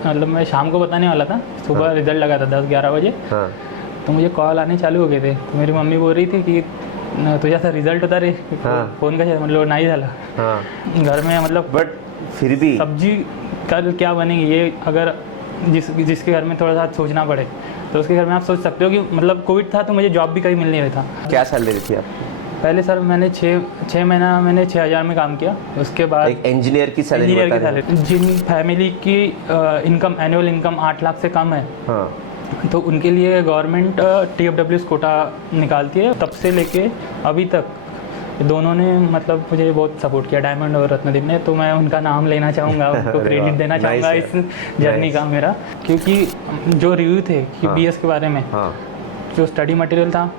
मतलब मैं शाम को बताने वाला था, सुबह रिजल्ट लगा था 10-11 बजे। तो मुझे कॉल आने चालू हो गए थे, तो मेरी मम्मी बोल रही थी कि तुझा सर रिजल्ट होता रे फोन का मतलब नहीं झाला। घर में मतलब बट फिर भी सब्जी कल क्या बनेगी ये अगर जिसके घर में थोड़ा सा सोचना पड़े तो उसके घर में आप सोच सकते हो कि मतलब कोविड था तो मुझे जॉब भी कहीं मिल नहीं रहा था। क्या सैलरी थी आप? पहले सर मैंने 6 महीना मैंने 6,000 में काम किया। उसके बाद एक इंजीनियर की सैलरी जिन फैमिली की इनकम एनुअल इनकम 8 लाख से कम है, तो उनके लिए गवर्नमेंट TFWS कोटा निकालती है। तब से लेके अभी तक दोनों ने मतलब मुझे बहुत सपोर्ट किया, डायमंड और रत्नदीप ने। तो मैं उनका नाम लेना चाहूँगा, उनको क्रेडिट देना चाहूँगा इस जर्नी का मेरा, क्योंकि जो रिव्यू थे कि BS के बारे में जो स्टडी मटेरियल था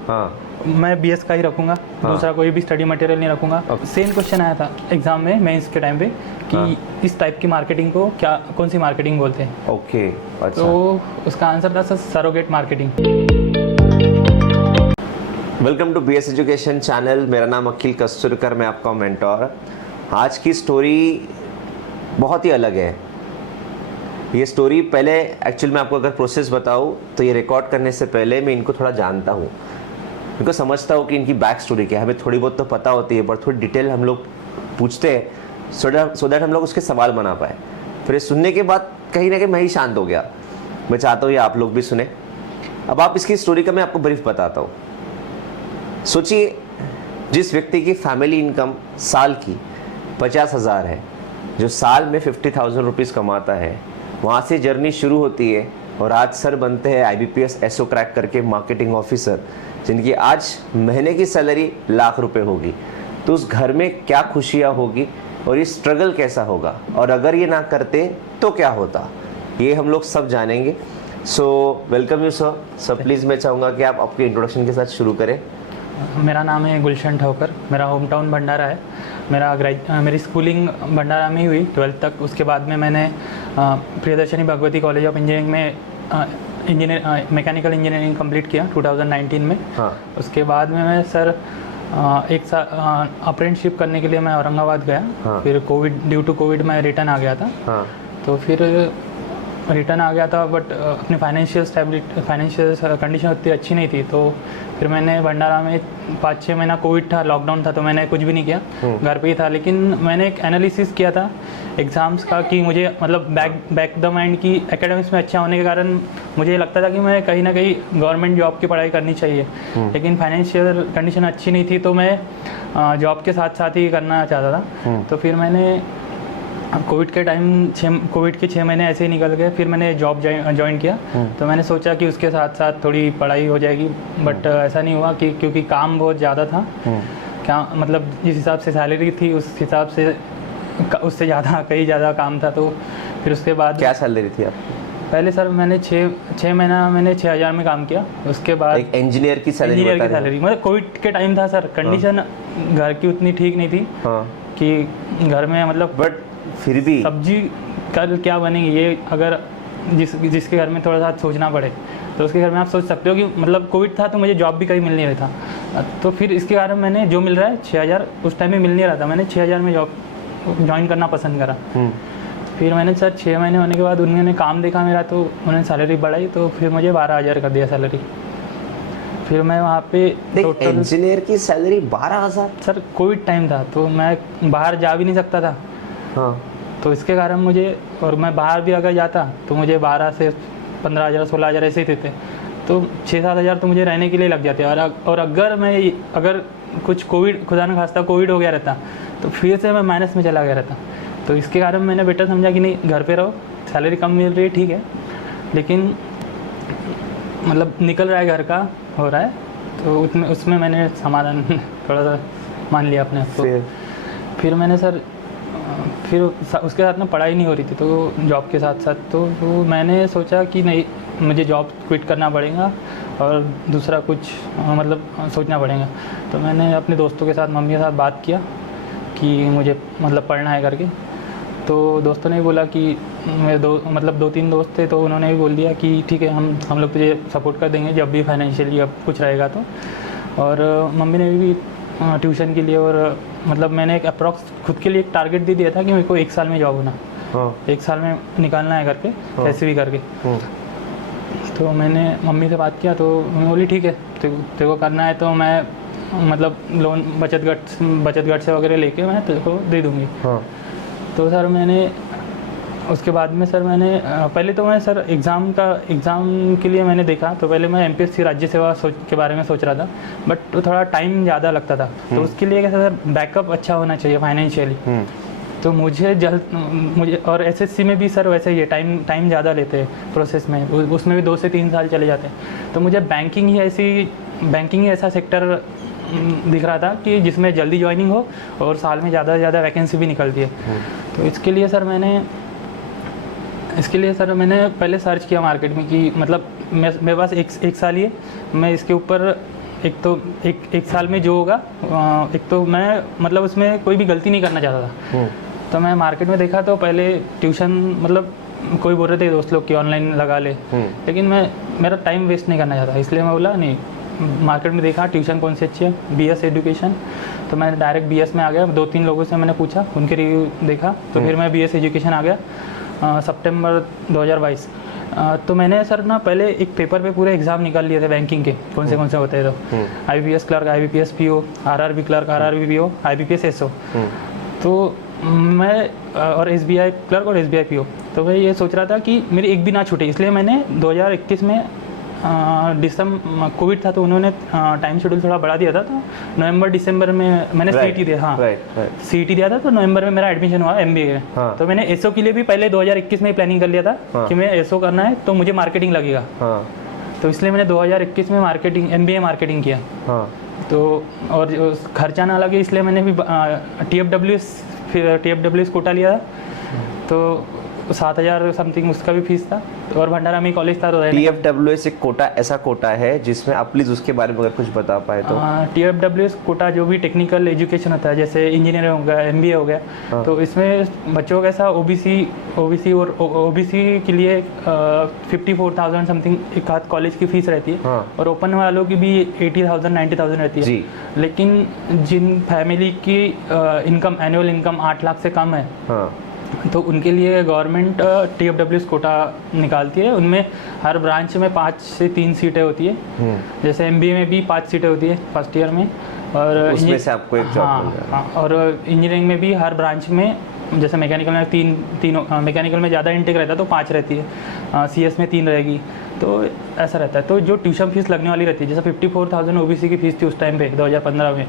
मैं BS का ही रखूँगा, दूसरा कोई भी स्टडी मटेरियल नहीं रखूँगा। सेम क्वेश्चन आया था एग्जाम में मेंस के टाइम पे कि इस टाइप की मार्केटिंग को कौन सी मार्केटिंग बोलते हैं। ओके, अच्छा। तो उसका आंसर था surrogate marketing. Welcome to BS education channel. मेरा नाम अखिल कस्तूरकर, मैं आपका मेंटोर। आज की स्टोरी बहुत ही अलग है। ये स्टोरी पहले एक्चुअल में आपको अगर प्रोसेस बताऊँ तो ये रिकॉर्ड करने से पहले मैं इनको थोड़ा जानता हूँ, इनको समझता हूँ कि इनकी बैक स्टोरी क्या है। हमें थोड़ी बहुत तो पता होती है, पर थोड़ी डिटेल हम लोग पूछते हैं सो दैट हम लोग उसके सवाल बना पाए। फिर सुनने के बाद कहीं ना कहीं मैं ही शांत हो गया। मैं चाहता हूँ ये आप लोग भी सुने। अब आप इसकी स्टोरी का मैं आपको ब्रीफ बताता हूँ। सोचिए, जिस व्यक्ति की फैमिली इनकम साल की 50,000 है, जो साल में 50,000 रुपीज़ कमाता है, वहाँ से जर्नी शुरू होती है और आज सर बनते हैं IBPS SO क्रैक करके मार्केटिंग ऑफिसर, जिनकी आज महीने की सैलरी लाख रुपए होगी। तो उस घर में क्या खुशियाँ होगी और ये स्ट्रगल कैसा होगा, और अगर ये ना करते तो क्या होता, ये हम लोग सब जानेंगे। So welcome you sir. Sir please मैं चाहूँगा कि आप आपके इंट्रोडक्शन के साथ शुरू करें। मेरा नाम है गुलशन ठोकर, मेरा होम टाउन भंडारा है। मेरी स्कूलिंग भंडारा में ही हुई 12th तक। उसके बाद में मैंने Priyadarshini Bhagwati college of engineering में मैकेनिकल इंजीनियरिंग कंप्लीट किया 2019 में। उसके बाद में मैं सर एक साल अप्रेंटिसशिप करने के लिए मैं औरंगाबाद गया। फिर ड्यू टू कोविड मैं रिटर्न आ गया था। तो फिर रिटर्न आ गया था, बट अपनी फाइनेंशियल कंडीशन उतनी अच्छी नहीं थी। तो फिर मैंने भंडारा में 5-6 महीना कोविड था, लॉकडाउन था, तो मैंने कुछ भी नहीं किया, घर पे ही था। लेकिन मैंने एक एनालिसिस किया था एग्ज़ाम्स का कि मुझे मतलब बैक द माइंड की एकेडमिक्स में अच्छा होने के कारण मुझे लगता था कि मैं कहीं ना कहीं गवर्नमेंट जॉब की पढ़ाई करनी चाहिए। लेकिन फाइनेंशियल कंडीशन अच्छी नहीं थी, तो मैं जॉब के साथ साथ ही करना चाहता था। तो फिर मैंने कोविड के टाइम कोविड के 6 महीने ऐसे ही निकल गए। फिर मैंने जॉब ज्वाइन किया। तो मैंने सोचा कि उसके साथ साथ थोड़ी पढ़ाई हो जाएगी, बट ऐसा नहीं हुआ कि क्योंकि काम बहुत ज़्यादा था। क्या मतलब जिस हिसाब से सैलरी थी उस हिसाब से उससे ज़्यादा कहीं ज़्यादा काम था। तो फिर उसके बाद क्या सैलरी थी आपकी? पहले सर मैंने 6 महीना मैंने 6,000 में काम किया। उसके बाद एक इंजीनियर की सैलरी मतलब कोविड के टाइम था सर, कंडीशन घर की उतनी ठीक नहीं थी कि घर में मतलब, बट फिर भी सब्जी कल क्या बनेगी ये अगर जिसके घर में थोड़ा सा सोचना पड़े तो उसके घर में आप सोच सकते हो कि मतलब कोविड था तो मुझे जॉब भी कहीं मिल नहीं रहा था। तो फिर इसके कारण मैंने जो मिल रहा है 6,000 उस टाइम में मिल नहीं रहा था, मैंने 6,000 में जॉब ज्वाइन करना पसंद करा। फिर मैंने सर 6 महीने होने के बाद उन्होंने काम देखा मेरा, तो उन्होंने सैलरी बढ़ाई, तो फिर मुझे 12,000 कर दिया सैलरी। फिर मैं वहाँ पे टोटल इंजीनियर की सैलरी 12,000। सर कोविड टाइम था तो मैं बाहर जा भी नहीं सकता था। तो इसके कारण मुझे, और मैं बाहर भी अगर जाता तो मुझे 12 से 15,000 16,000 ऐसे ही देते। तो 6-7 हज़ार तो मुझे रहने के लिए लग जाते। और अगर कुछ कोविड खुदा न खास्ता कोविड हो गया रहता तो फिर से मैं माइनस में चला गया रहता। तो इसके कारण मैंने बेटर समझा कि नहीं, घर पे रहो, सैलरी कम मिल रही है ठीक है, लेकिन मतलब निकल रहा है, घर का हो रहा है, तो उसमें मैंने समाधान थोड़ा सा मान लिया अपने आप को। फिर मैंने सर फिर उसके साथ ना पढ़ाई नहीं हो रही थी, तो जॉब के साथ साथ तो मैंने सोचा कि नहीं, मुझे जॉब क्विट करना पड़ेगा और दूसरा कुछ मतलब सोचना पड़ेगा। तो मैंने अपने दोस्तों के साथ, मम्मी के साथ बात किया कि मुझे मतलब पढ़ना है करके। तो दोस्तों ने भी बोला कि मेरे 2-3 दोस्त थे, तो उन्होंने भी बोल दिया कि ठीक है, हम लोग तुझे सपोर्ट कर देंगे जब भी फाइनेंशियली अब कुछ रहेगा तो। और मम्मी ने भी ट्यूशन के लिए, और मतलब मैंने एक अप्रॉक्स खुद के लिए एक टारगेट दे दिया था कि मेरे को 1 साल में जॉब होना। हाँ। 1 साल में निकालना है करके, कैसे भी करके। तो मैंने मम्मी से बात किया, तो मम्मी बोली ठीक है, तेरे को करना है तो मैं मतलब लोन बचत गट से वगैरह लेके मैं तेरे को दे दूँगी। हाँ। तो सर मैंने उसके बाद में सर मैंने पहले तो मैं सर एग्ज़ाम के लिए मैंने देखा, तो पहले मैं MPSC राज्य सेवा के बारे में सोच रहा था, बट तो थोड़ा टाइम ज़्यादा लगता था। तो उसके लिए कैसा सर बैकअप अच्छा होना चाहिए फाइनेंशियली। तो मुझे और SSC में भी सर वैसे ही टाइम ज़्यादा लेते हैं प्रोसेस में, उसमें भी 2 से 3 साल चले जाते हैं। तो मुझे बैंकिंग ही ऐसा सेक्टर दिख रहा था कि जिसमें जल्दी ज्वाइनिंग हो और साल में ज़्यादा से ज़्यादा वैकेंसी भी निकलती है। तो इसके लिए सर मैंने पहले सर्च किया मार्केट में कि मतलब मेरे पास एक साल ही है, मैं इसके ऊपर एक साल में जो होगा, एक तो मैं मतलब उसमें कोई भी गलती नहीं करना चाहता था। तो मैं मार्केट में देखा तो पहले ट्यूशन मतलब कोई बोल रहे थे दोस्त लोग कि ऑनलाइन लगा ले, लेकिन मेरा टाइम वेस्ट नहीं करना चाहता, इसलिए मैं बोला नहीं। मार्केट में देखा ट्यूशन कौन सी अच्छी है, BS एजुकेशन, तो मैं डायरेक्ट BS में आ गया। 2-3 लोगों से मैंने पूछा, उनके रिव्यू देखा, तो फिर मैं BS एजुकेशन आ गया सितंबर 2022। तो मैंने सर ना पहले एक पेपर पे पूरे एग्ज़ाम निकाल लिए थे बैंकिंग के, कौन से होते हैं। तो IBPS clerk, IBPS PO, RRB clerk, RRB PO, IBPS SO, तो मैं और SBI क्लर्क और SBI PO। तो मैं ये सोच रहा था कि मेरी एक भी ना छूटे, इसलिए मैंने 2021 में कोविड था तो उन्होंने टाइम शेड्यूल थोड़ा बढ़ा दिया था, तो नवंबर-दिसंबर में मैंने CET दिया। हाँ, CET दिया था, तो नवंबर में मेरा एडमिशन हुआ MBA में। हाँ। तो मैंने SO के लिए भी पहले 2021 में ही प्लानिंग कर लिया था। हाँ। कि मैं SO करना है तो मुझे मार्केटिंग लगेगा। हाँ। तो इसलिए मैंने 2021 में MBA मार्केटिंग किया। हाँ। तो और खर्चा ना लगे इसलिए मैंने भी TFWS कोटा लिया था, तो 7,000 समथिंग उसका भी फीस था, और भंडारा में कॉलेज था। तो TFWS एक कोटा, ऐसा कोटा है जिसमें आप प्लीज़ उसके बारे में अगर कुछ बता पाए तो। TFWS कोटा जो भी टेक्निकल एजुकेशन होता है, जैसे इंजीनियर हो गया, MBA हो गया। हाँ। तो इसमें बच्चों का ऐसा OBC और OBC के लिए 54,000 समथिंग एक आध कॉलेज की फीस रहती है। हाँ। और ओपन वालों की भी 80,000 90,000 रहती है जी। लेकिन जिन फैमिली की इनकम, एनुअल इनकम 8 लाख से कम है, हाँ, तो उनके लिए गवर्नमेंट TFWS कोटा निकालती है। उनमें हर ब्रांच में 5 से 3 सीटें होती है। जैसे MBA में भी 5 सीटें होती है फर्स्ट ईयर में, और उसमें से आपको एक जॉब मिल जाएगा। हाँ, और इंजीनियरिंग में भी हर ब्रांच में, जैसे मैकेनिकल में तीन मैकेनिकल में ज़्यादा इंटेक रहता है तो 5 रहती है, CS में 3 रहेगी, तो ऐसा रहता है। तो जो ट्यूशन फीस लगने वाली रहती है, जैसे 54,000 OBC की फीस थी उस टाइम पे 2015 में,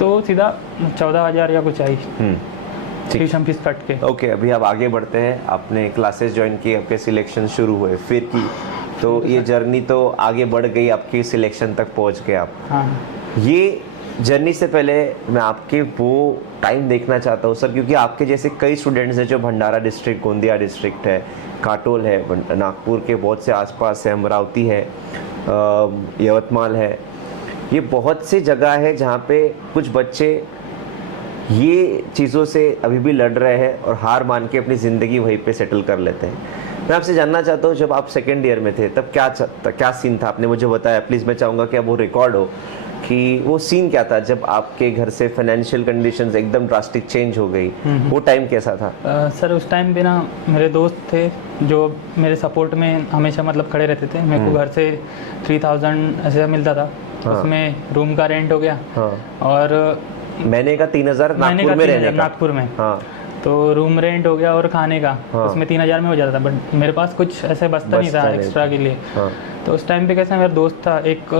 तो सीधा 14,000 या कुछ आई ट्यूशन फीस कट के। ओके, अभी आप आगे बढ़ते हैं। आपने क्लासेस ज्वाइन की, आपके सिलेक्शन शुरू हुए, फिर की, तो ये जर्नी तो आगे बढ़ गई, आपकी सिलेक्शन तक पहुंच गए आप। हाँ। ये जर्नी से पहले मैं आपके वो टाइम देखना चाहता हूँ सर, क्योंकि आपके जैसे कई स्टूडेंट्स हैं जो भंडारा डिस्ट्रिक्ट, गोंदिया डिस्ट्रिक्ट है, काटोल है, नागपुर के बहुत से आसपास है, अमरावती है, यवतमाल है, ये बहुत से जगह है जहाँ पे कुछ बच्चे ये चीज़ों से अभी भी लड़ रहे हैं और हार मान के अपनी ज़िंदगी वहीं पे सेटल कर लेते हैं। मैं आपसे जानना चाहता हूँ, जब आप सेकेंड ईयर में थे तब क्या सीन था? आपने मुझे बताया, प्लीज़ मैं चाहूँगा कि अब वो रिकॉर्ड हो कि वो सीन क्या था जब आपके घर से फाइनेंशियल कंडीशंस एकदम ड्रास्टिक चेंज हो गई। वो टाइम कैसा था? सर उस टाइम पे ना मेरे दोस्त थे जो मेरे सपोर्ट में हमेशा मतलब खड़े रहते थे। मेरे को घर से 3,000 ऐसा मिलता था। हाँ। उसमें रूम का रेंट हो गया। हाँ। और महीने का 3,000 नागपुर में रहने का। नागपुर में। हाँ। तो रूम रेंट हो गया और खाने का। हाँ। उसमें 3,000 में हो जाता था, बट मेरे पास कुछ ऐसे बचता नहीं था एक्स्ट्रा के लिए। हाँ। तो उस टाइम पे कैसा, मेरा दोस्त था एक,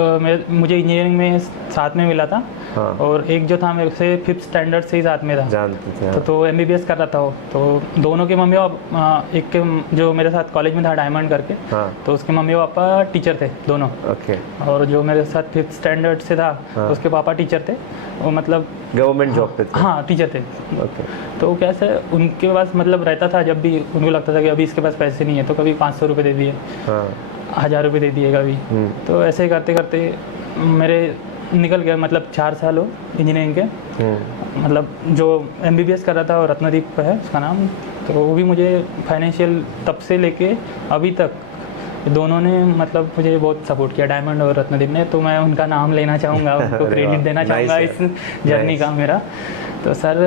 मुझे इंजीनियरिंग में साथ में मिला था। हाँ। और एक जो था मेरे से 5th स्टैंडर्ड से ही साथ में था, जानते थे। तो MBBS कर रहा था वो। तो दोनों के मम्मी पापा, एक के जो मेरे साथ कॉलेज में था डायमंड करके। हाँ। तो उसके मम्मी पापा टीचर थे दोनों। ओके। और जो मेरे साथ 5th स्टैंडर्ड से था, हाँ, उसके पापा टीचर थे, वो मतलब गवर्नमेंट जॉब पे थे। हाँ, टीचर थे। ओके। तो कैसे उनके पास मतलब रहता था, जब भी उनको लगता था कि अभी इसके पास पैसे नहीं है तो कभी 500 रुपये दे दिए, 1,000 रुपये दे दिए कभी। तो ऐसे करते करते मेरे निकल गया, मतलब 4 साल हो इंजीनियरिंग के। मतलब जो MBBS कर रहा था और रत्नदीप पे है उसका नाम, तो वो भी मुझे फाइनेंशियल तब से लेके अभी तक दोनों ने मतलब मुझे बहुत सपोर्ट किया, डायमंड और रत्नदीप ने। तो मैं उनका नाम लेना चाहूँगा, उनको क्रेडिट देना चाहूँगा इस जर्नी का मेरा। तो सर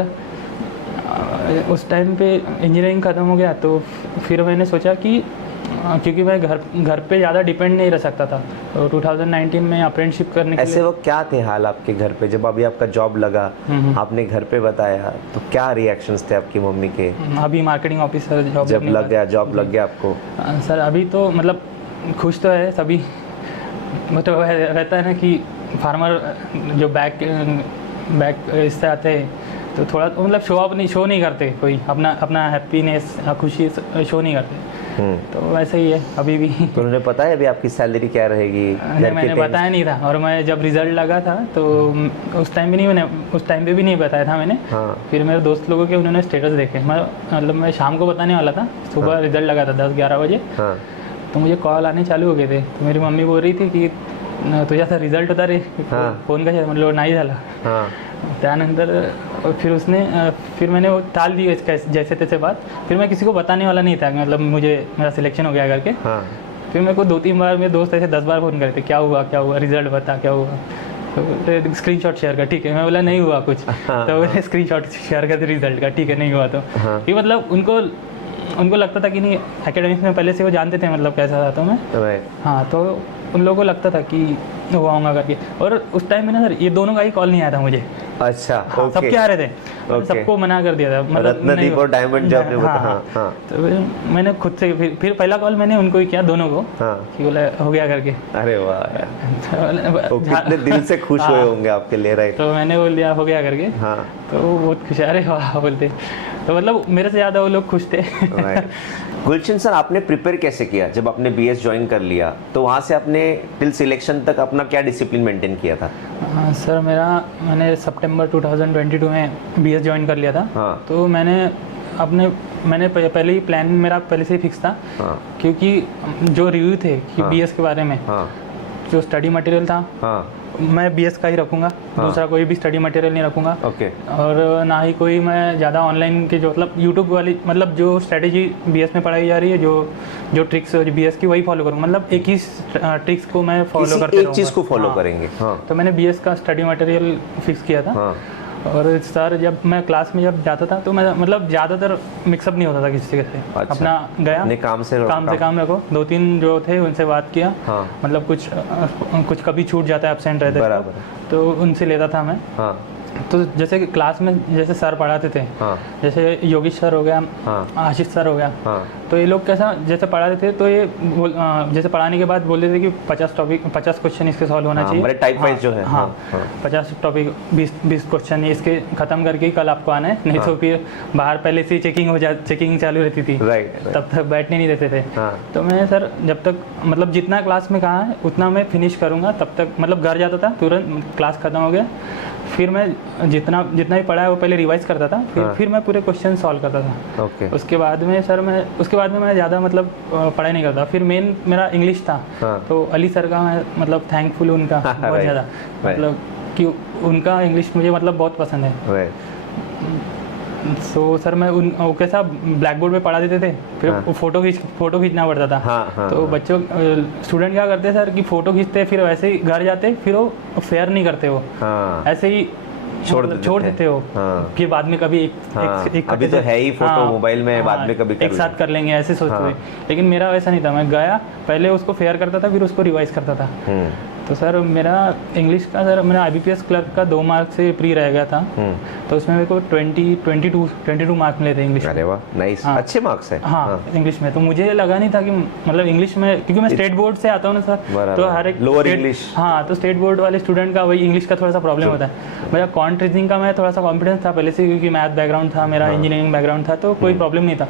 उस टाइम पे इंजीनियरिंग ख़त्म हो गया तो फिर मैंने सोचा कि क्योंकि मैं घर पे ज़्यादा डिपेंड नहीं रह सकता था, तो 2019 में अप्रेंटिसशिप करने के ऐसे लिए। वो क्या थे हाल आपके घर पे जब अभी आपका जॉब लगा, आपने घर पे बताया तो क्या रिएक्शंस थे आपकी मम्मी के? अभी मार्केटिंग ऑफिसर जॉब जब लग गया, जॉब लग गया आपको? सर अभी तो मतलब खुश तो है सभी, मतलब रहता है ना कि फार्मर जो बैक इससे आते हैं तो थोड़ा मतलब शो नहीं करते, कोई अपना हैप्पीनेस खुशी शो नहीं करते, तो वैसे ही है अभी भी। तो उन्हें पता है अभी आपकी सैलरी क्या रहेगी? नहीं, मैंने बताया नहीं था, और मैं जब रिजल्ट लगा था तो उस टाइम पे भी नहीं बताया था मैंने। हाँ। फिर मेरे दोस्त लोगों के उन्होंने स्टेटस देखे, मैं शाम को बताने वाला था, सुबह रिजल्ट लगा था 10-11 बजे। हाँ। तो मुझे कॉल आने चालू हो गए थे, तो मेरी मम्मी बोल रही थी की तुझा सर रिझल्ट होता रे फोन कशा मतलब नाही झाला। त्यानंतर फिर मैंने वो टाल दी जैसे तैसे बात, फिर मैं किसी को बताने वाला नहीं था मतलब मेरा सिलेक्शन हो गया करके। फिर मेरे को 2-3 बार मेरे दोस्त ऐसे 10 बार फ़ोन करे थे, क्या हुआ रिजल्ट बता क्या हुआ, तो स्क्रीनशॉट शेयर कर, ठीक है। मैं बोला नहीं हुआ कुछ, तो मैंने स्क्रीनशॉट शेयर कर रिजल्ट का, ठीक है नहीं हुआ तो। कि मतलब उनको लगता था कि नहीं, एकेडमिक्स में पहले से वो जानते थे मतलब कैसा था तो मैं। हाँ, तो उन लोगों को लगता था कि वो आऊँगा करके, और उस टाइम में ना सर ये दोनों का ही कॉल नहीं आया था मुझे। अच्छा, हाँ, सबके आ रहे थे, सबको मना कर दिया था मतलब रत्नदीप और डायमंड जॉब ने हाँ, हाँ। तो मैंने खुद से फिर पहला कॉल मैंने उनको ही किया, दोनों को, कि बोला हो गया करके। अरे वाह, तो कितने दिल से खुश हुए होंगे आपके लिए, राइट? तो मैंने बोल दिया हो गया करके, तो वो बहुत खुश, अरे वाह बोलते, तो मतलब मेरे से ज़्यादा वो लोग खुश थे। गुलशन सर, आपने प्रिपेयर कैसे किया जब आपने बीएस ज्वाइन कर लिया? तो वहाँ से आपने टिल सिलेक्शन तक अपना क्या डिसिप्लिन मेंटेन किया था? सर मैंने सितंबर 2022 में बीएस ज्वाइन कर लिया था। तो मैंने पहले ही प्लान मेरा पहले से ही फिक्स था, क्योंकि जो रिव्यू थे कि बीएस के बारे में, जो स्टडी मटेरियल था मैं बीएस का ही रखूँगा, दूसरा कोई भी स्टडी मटेरियल नहीं रखूँगा। और ना ही कोई मैं ज़्यादा ऑनलाइन के जो मतलब यूट्यूब वाली मतलब जो स्ट्रेटेजी बीएस में पढ़ाई जा रही है, जो ट्रिक्स बीएस की वही फॉलो करूँगा, मतलब एक ही ट्रिक्स को मैं फॉलो करते रहूँगा, एक चीज़ को फॉलो करेंगे। तो मैंने बीएस का स्टडी मटेरियल फिक्स किया था। और सर जब मैं क्लास में जब जाता था तो मैं मतलब ज़्यादातर मिक्सअप नहीं होता था किसी से। अपना गया, काम से काम रखो, 2-3 जो थे उनसे बात किया, मतलब कुछ कभी छूट जाता है, एब्सेंट रहते तो उनसे लेता था मैं। तो जैसे कि क्लास में जैसे सर पढ़ाते थे, जैसे योगेश सर हो गया, आशीष सर हो गया, तो ये लोग कैसा जैसे पढ़ाते थे तो ये जैसे पढ़ाने के बाद बोलते थे कि 50 क्वेश्चन इसके सॉल्व होना चाहिए, टाइप वाइज जो है। 50 टॉपिक 20 क्वेश्चन इसके ख़त्म करके ही कल आपको आना है, नहीं तो फिर बाहर पहले से चेकिंग चालू रहती थी, तब तक बैठने नहीं देते थे। तो मैं सर जब तक मतलब जितना क्लास में कहा है उतना मैं फिनिश करूँगा, तब तक मतलब घर जाता था तुरंत, क्लास ख़त्म हो गया, फिर मैं जितना भी पढ़ा है वो पहले रिवाइज करता था, फिर मैं पूरे क्वेश्चन सॉल्व करता था। उसके बाद में मैं ज़्यादा मतलब पढ़ाई नहीं करता। फिर मेन मेरा इंग्लिश था, तो अली सर का मैं मतलब थैंकफुल उनका बहुत ज़्यादा, मतलब कि उनका इंग्लिश मुझे मतलब बहुत पसंद है। सो सर मैं वो कैसा ब्लैक बोर्ड पे पढ़ा देते थे, फिर फोटो खींचना पड़ता था। तो बच्चों स्टूडेंट क्या करते हैं सर कि फ़ोटो खींचते फिर वैसे ही घर जाते, फिर वो फेयर नहीं करते, वो ऐसे ही छोड़ देते हो, फिर बाद में कभी एक अभी तो है ही फोटो मोबाइल में, बाद में कभी एक साथ कर लेंगे ऐसे सोचते थे। लेकिन मेरा वैसा नहीं था, मैं गया पहले उसको फेयर करता था, फिर उसको रिवाइज करता था। तो सर मेरा इंग्लिश का सर मेरा IBPS क्लर्क का 2 मार्क से प्री रह गया था, तो उसमें मेरे को 22 मार्क मिले थे इंग्लिश। अरे वाह, नाइस, अच्छे मार्क्स है। इंग्लिश में तो मुझे लगा नहीं था कि मतलब इंग्लिश में, क्योंकि मैं स्टेट बोर्ड से आता हूँ ना सर, तो हर एक लोअर इंग्लिश, तो स्टेट बोर्ड वाले स्टूडेंट का वही इंग्लिश का थोड़ा सा प्रॉब्लम होता है। मेरा क्वांट रीजनिंग का मैं थोड़ा सा कॉन्फिडेंस था पहले से, क्योंकि मैथ बैकग्राउंड था मेरा, इंजीनियरिंग बैकग्राउंड था, तो कोई प्रॉब्लम नहीं था।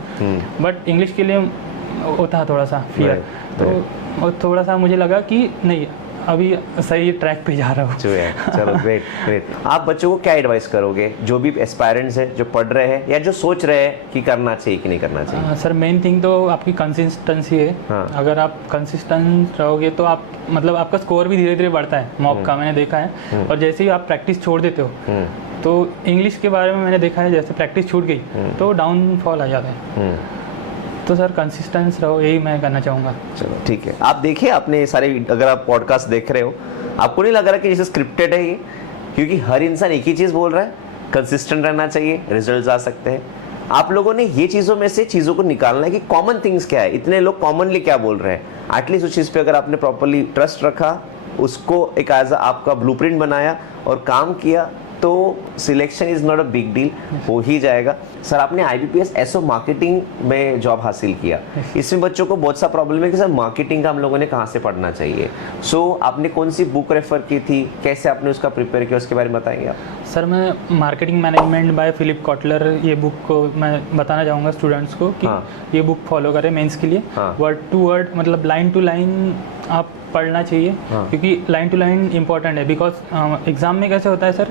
बट इंग्लिश के लिए वो था थोड़ा सा फियर, तो थोड़ा सा मुझे लगा कि नहीं अभी सही ट्रैक पे जा रहा हूँ। चलो ग्रेट। आप बच्चों को क्या एडवाइस करोगे जो भी एस्पायरेंट्स है, जो पढ़ रहे हैं या जो सोच रहे हैं कि करना चाहिए कि नहीं करना चाहिए? सर मेन थिंग तो आपकी कंसिस्टेंसी है। अगर आप कंसिस्टेंट रहोगे तो आप मतलब आपका स्कोर भी धीरे धीरे बढ़ता है, मॉक का मैंने देखा है। और जैसे ही आप प्रैक्टिस छोड़ देते हो, तो इंग्लिश के बारे में मैंने देखा है, जैसे प्रैक्टिस छूट गई तो डाउनफॉल आ जाता है। तो सर कंसिस्टेंस रहो, यही मैं करना चाहूँगा। चलो ठीक है। आप देखिए, आपने सारे अगर आप पॉडकास्ट देख रहे हो, आपको नहीं लग रहा कि जैसे स्क्रिप्टेड है ये? क्योंकि हर इंसान एक ही चीज़ बोल रहा है, कंसिस्टेंट रहना चाहिए, रिजल्ट्स आ सकते हैं। आप लोगों ने ये चीज़ों में से चीज़ों को निकालना है कि कॉमन थिंग्स क्या है, इतने लोग कॉमनली क्या बोल रहे हैं। एटलीस्ट उस चीज़ पे अगर आपने प्रॉपरली ट्रस्ट रखा, उसको एक एज आपका ब्लूप्रिंट बनाया और काम किया, तो selection is not a big deal, हो ही जाएगा। सर आपने IBPS एसओ मार्केटिंग में जॉब हासिल किया, इसमें बच्चों को बहुत सा प्रॉब्लम है कि सर मार्केटिंग का हम लोगों ने कहाँ से पढ़ना चाहिए। सो आपने कौन सी बुक रेफर की थी, कैसे आपने उसका प्रिपेयर किया, उसके बारे में बताएंगे आप? सर मैं marketing management by Philip Kotler, ये बुक को मैं बताना चाहूँगा स्टूडेंट्स को कि ये बुक फॉलो करें मेंस के लिए। वर्ड टू वर्ड मतलब लाइन टू लाइन आप पढ़ना चाहिए, क्योंकि लाइन टू लाइन इंपॉर्टेंट है। बिकॉज एग्ज़ाम में कैसे होता है सर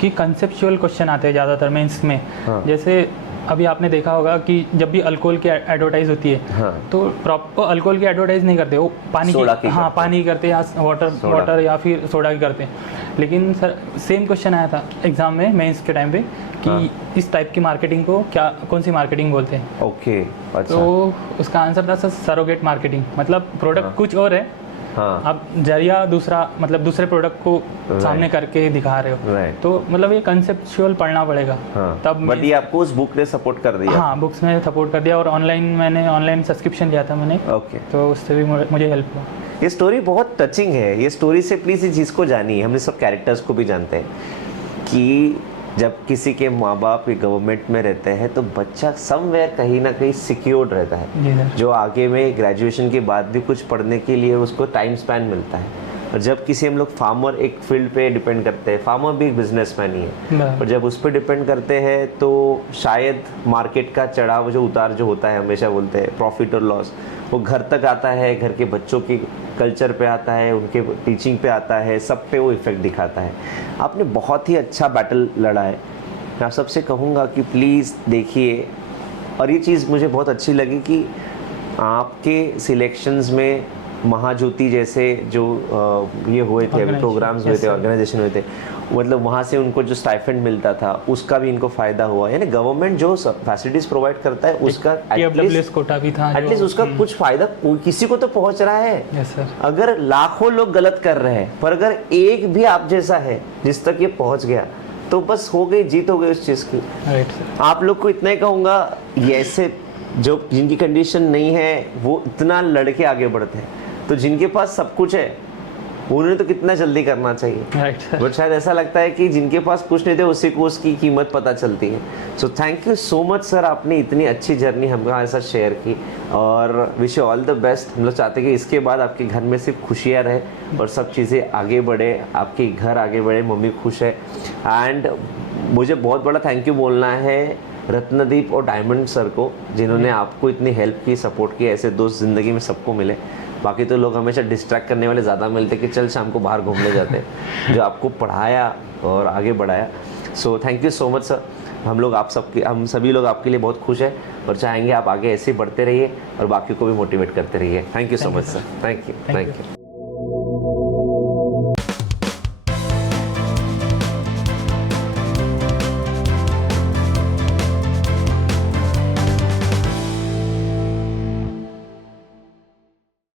कि कंसेप्चुअल क्वेश्चन आते हैं ज़्यादातर मेंस में। जैसे अभी आपने देखा होगा कि जब भी अल्कोहल की एडवर्टाइज होती है तो प्रॉपर अल्कोहल की एडवर्टाइज नहीं करते, वो पानी की पानी करते हैं या वाटर या फिर सोडा की करते हैं। लेकिन सर सेम क्वेश्चन आया था एग्जाम में मेंस के टाइम पे कि इस टाइप की मार्केटिंग को कौन सी मार्केटिंग बोलते हैं। ओके, अच्छा। तो उसका आंसर था सर सरोगेट मार्केटिंग, मतलब प्रोडक्ट कुछ और है, आप जरिया दूसरा मतलब दूसरे प्रोडक्ट को सामने करके दिखा रहे हो। तो मतलब ये कंसेप्चुअल पढ़ना पड़ेगा। तब बट ये आपको उस बुक ने सपोर्ट कर दिया? हाँ, बुक्स में सपोर्ट कर दिया और मैंने ऑनलाइन सब्सक्रिप्शन लिया था मैंने। ओके, तो उससे भी मुझे हेल्प हुआ। ये स्टोरी बहुत टचिंग है। ये स्टोरी से प्लीज इस चीज़ को जानिए, हमने सब कैरेक्टर्स को भी जानते हैं कि जब किसी के माँ बाप गवर्नमेंट में रहते हैं तो बच्चा समवेयर कहीं ना कहीं सिक्योर्ड रहता है, जो आगे में ग्रेजुएशन के बाद भी कुछ पढ़ने के लिए उसको टाइम स्पैन मिलता है। और जब किसी हम लोग फार्मर एक फील्ड पे डिपेंड करते हैं, फार्मर भी एक बिजनेसमैन ही है, और जब उस पर डिपेंड करते हैं तो शायद मार्केट का चढ़ाव जो उतार जो होता है, हमेशा बोलते हैं प्रॉफिट और लॉस, वो घर तक आता है, घर के बच्चों की कल्चर पे आता है, उनके टीचिंग पे आता है, सब पे वो इफेक्ट दिखाता है। आपने बहुत ही अच्छा बैटल लड़ा है। मैं आप सबसे कहूँगा कि प्लीज़ देखिए, और ये चीज़ मुझे बहुत अच्छी लगी कि आपके सिलेक्शंस में महाज्योति जैसे जो ये हुए थे, अभी प्रोग्राम्स हुए थे, ऑर्गेनाइजेशन हुए थे, मतलब वहाँ से उनको जो स्टाइपेंड मिलता था उसका भी इनको फायदा हुआ। यानी गवर्नमेंट जो फैसिलिटीज प्रोवाइड करता है उसका एटलीस्ट कोटा भी था, एटलीस्ट उसका कुछ फायदा किसी को तो पहुंच रहा है। Yes sir. अगर लाखों लोग गलत कर रहे हैं पर अगर एक भी आप जैसा है जिस तक ये पहुंच गया तो बस हो गई, जीत हो गई उस चीज की। Right sir. आप लोग को इतना ही कहूंगा, ये ऐसे जो जिनकी कंडीशन नहीं है वो इतना लड़के आगे बढ़ते हैं, तो जिनके पास सब कुछ है उन्होंने तो कितना जल्दी करना चाहिए। Right sir. बट शायद ऐसा लगता है कि जिनके पास कुछ नहीं थे उसी को उसकी कीमत पता चलती है। So thank you so much sir, आपने इतनी अच्छी जर्नी हमारे साथ शेयर की और wish you all the best. हम लोग चाहते हैं कि इसके बाद आपके घर में सिर्फ खुशियाँ रहे और सब चीज़ें आगे बढ़े, आपके घर आगे बढ़े, मम्मी खुश है। एंड मुझे बहुत बड़ा थैंक यू बोलना है रत्नदीप और डायमंड सर को, जिन्होंने आपको इतनी हेल्प की, सपोर्ट की। ऐसे दोस्त ज़िंदगी में सबको मिले। बाकी तो लोग हमेशा डिस्ट्रैक्ट करने वाले ज़्यादा मिलते कि चल शाम को बाहर घूमने जाते, जो आपको पढ़ाया और आगे बढ़ाया। So thank you so much sir. हम सभी लोग आपके लिए बहुत खुश हैं और चाहेंगे आप आगे ऐसे ही बढ़ते रहिए और बाकी को भी मोटिवेट करते रहिए। Thank you so much sir. Thank you.